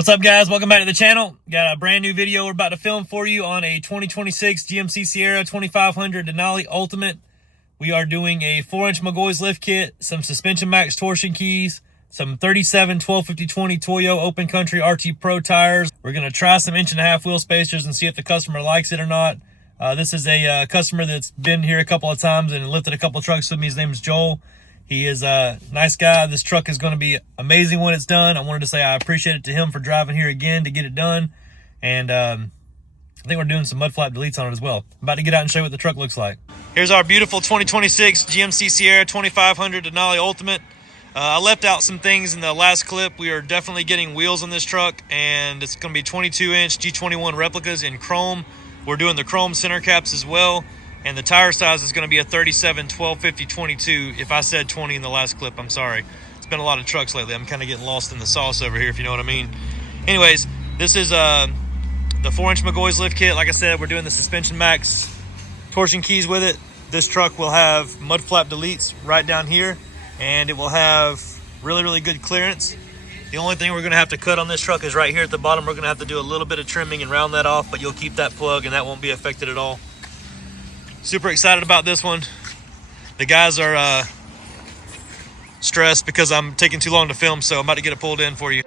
What's up, guys? Welcome back to the channel. Got a brand new video we're about to film for you on a 2026 GMC Sierra 2500 Denali Ultimate. We are doing a 4-inch McGaughys lift kit, some suspension max torsion keys, some 37 1250/20 Toyo Open Country RT Pro tires. We're going to try some 1.5-inch wheel spacers and see if the customer likes it or not. This is a customer that's been here a couple of times and lifted a couple trucks with me. His name is Joel. He is a nice guy. This truck is going to be amazing when it's done. I wanted to say I appreciate it to him for driving here again to get it done. And I think we're doing some mud flap deletes on it as well. I'm about to get out and show you what the truck looks like. Here's our beautiful 2026 GMC Sierra 2500 Denali Ultimate. I left out some things in the last clip. We are definitely getting wheels on this truck, and it's going to be 22-inch G21 replicas in chrome. We're doing the chrome center caps as well. And the tire size is going to be a 37 1250/22. If I said 20 in the last clip, I'm sorry. It's been a lot of trucks lately. I'm kind of getting lost in the sauce over here, if you know what I mean. Anyways, this is the 4-inch McGaughys lift kit. Like I said, we're doing the suspension max torsion keys with it. This truck will have mud flap deletes right down here, and it will have really good clearance. The only thing we're going to have to cut on this truck is right here at the bottom. We're going to have to do a little bit of trimming and round that off, but you'll keep that plug and that won't be affected at all. Super excited about this one. The guys are stressed because I'm taking too long to film, so I'm about to get it pulled in for you.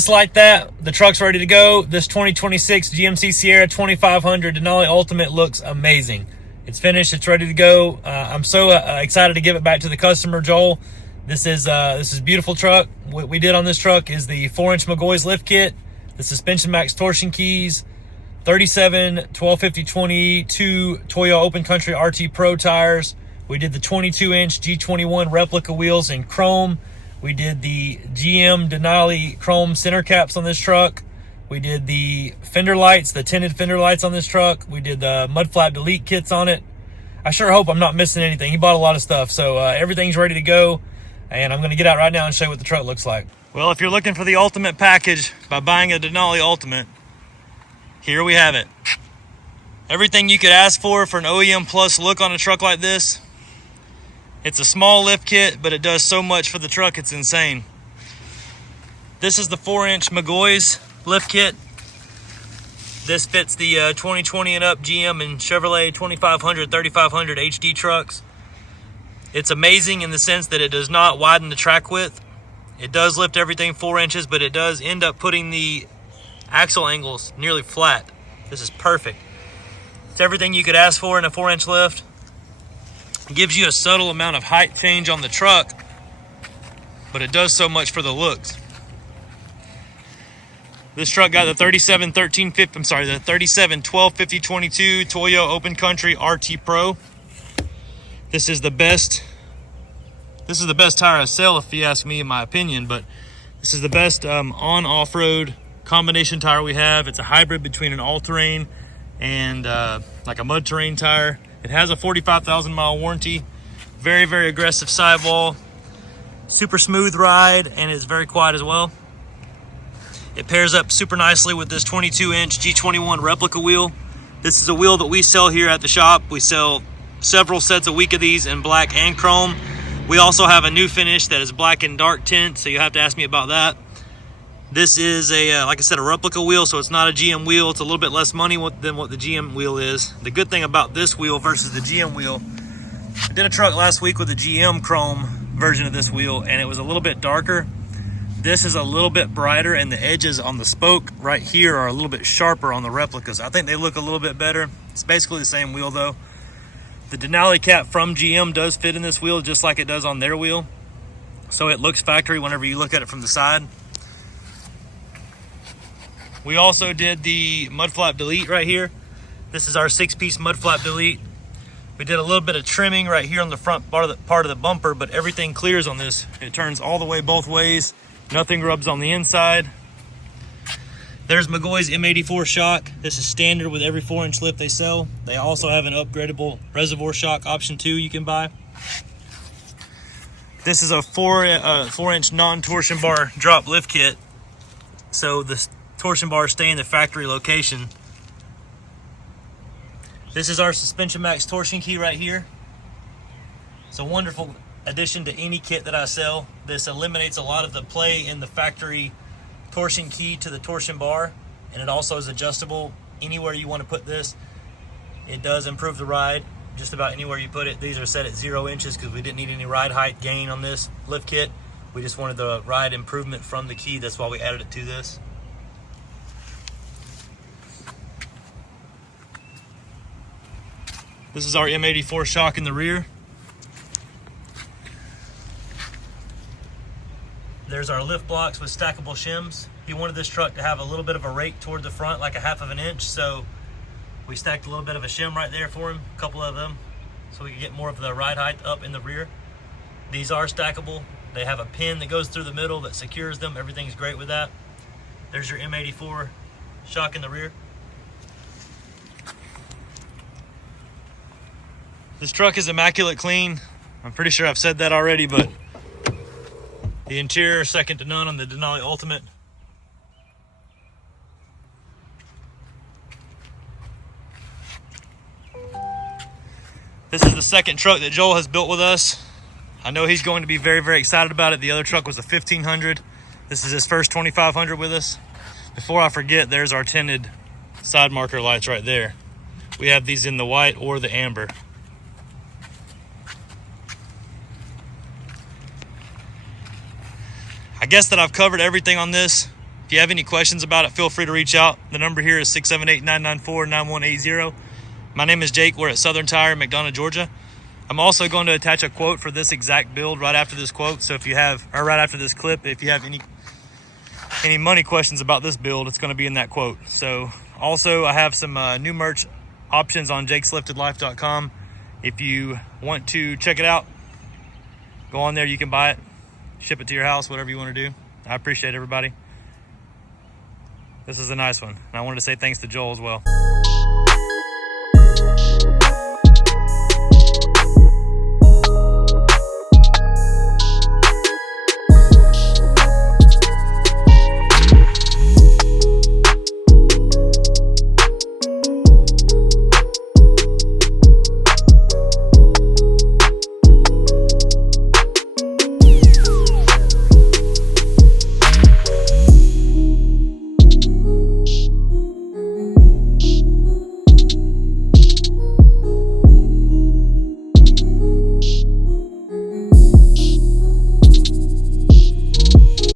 Just like that, the truck's ready to go. This 2026 GMC Sierra 2500 Denali Ultimate looks amazing. It's finished. It's ready to go. I'm so excited to give it back to the customer, Joel. This is a beautiful truck. What we did on this truck is the 4-inch McGaughys lift kit, the suspension max torsion keys, 37 1250/20 2 Toyo Open Country RT Pro tires. We did the 22-inch G21 replica wheels in chrome. We did the GM Denali chrome center caps on this truck. We did the fender lights, the tinted fender lights on this truck. We did the mud flap delete kits on it. I sure hope I'm not missing anything. He bought a lot of stuff, so everything's ready to go. And I'm going to get out right now and show you what the truck looks like. Well, if you're looking for the ultimate package by buying a Denali Ultimate, here we have it. Everything you could ask for an OEM plus look on a truck like this. It's a small lift kit, but it does so much for the truck, it's insane. This is the 4-inch McGaughys lift kit. This fits the 2020 and up GM and Chevrolet 2500, 3500 HD trucks. It's amazing in the sense that it does not widen the track width. It does lift everything 4 inches, but it does end up putting the axle angles nearly flat. This is perfect. It's everything you could ask for in a 4-inch lift. It gives you a subtle amount of height change on the truck, but it does so much for the looks. This truck got the 37 1250/22 Toyo Open Country RT Pro. This is the best tire I sell, if you ask me, in my opinion, but this is the best on off-road combination tire we have. It's a hybrid between an all-terrain and like a mud terrain tire. It has a 45,000 mile warranty. Very, very aggressive sidewall. Super smooth ride, and it's very quiet as well. It pairs up super nicely with this 22-inch G21 replica wheel. This is a wheel that we sell here at the shop. We sell several sets a week of these in black and chrome. We also have a new finish that is black and dark tint, so you have to ask me about that. This is a, like I said, a replica wheel, so it's not a GM wheel. It's a little bit less money than what the GM wheel is. The good thing about this wheel versus the GM wheel, I did a truck last week with a GM chrome version of this wheel, and it was a little bit darker. This is a little bit brighter, and the edges on the spoke right here are a little bit sharper on the replicas. I think they look a little bit better. It's basically the same wheel though. The Denali cap from GM does fit in this wheel just like it does on their wheel. So it looks factory whenever you look at it from the side. We also did the mud flap delete right here. This is our 6-piece mud flap delete. We did a little bit of trimming right here on the front part of the bumper, but everything clears on this. It turns all the way both ways. Nothing rubs on the inside. There's McGaughys M84 shock. This is standard with every 4-inch lift they sell. They also have an upgradable reservoir shock option 2 you can buy. This is a 4-inch non-torsion bar drop lift kit. So the torsion bars stay in the factory location. This is our suspension max torsion key right here. It's a wonderful addition to any kit that I sell. This eliminates a lot of the play in the factory torsion key to the torsion bar, and it also is adjustable anywhere you want to put this. It does improve the ride just about anywhere you put it. These are set at 0 inches because we didn't need any ride height gain on this lift kit. We just wanted the ride improvement from the key. That's why we added it to this. This is our M84 shock in the rear. There's our lift blocks with stackable shims. He wanted this truck to have a little bit of a rake toward the front, like a 1/2 inch, so we stacked a little bit of a shim right there for him, a couple of them, so we could get more of the ride height up in the rear. These are stackable. They have a pin that goes through the middle that secures them. Everything's great with that. There's your M84 shock in the rear. This truck is immaculate clean. I'm pretty sure I've said that already, but the interior is second to none on the Denali Ultimate. This is the second truck that Joel has built with us. I know he's going to be very, very excited about it. The other truck was a 1500. This is his first 2500 with us. Before I forget, there's our tinted side marker lights right there. We have these in the white or the amber. I guess that I've covered everything on this If you have any questions about it, feel free to reach out. The number here is 678-994-9180. My name is Jake. We're at Southern Tire, McDonough, Georgia. I'm also going to attach a quote for this exact build right after this quote. So if you have, or right after this clip, if you have any money questions about this build, it's going to be in that quote. So also I have some new merch options on jakesliftedlife.com. If you want to check it out, go on there. You can buy it, ship it to your house, whatever you want to do. I appreciate everybody. This is a nice one. And I wanted to say thanks to Joel as well.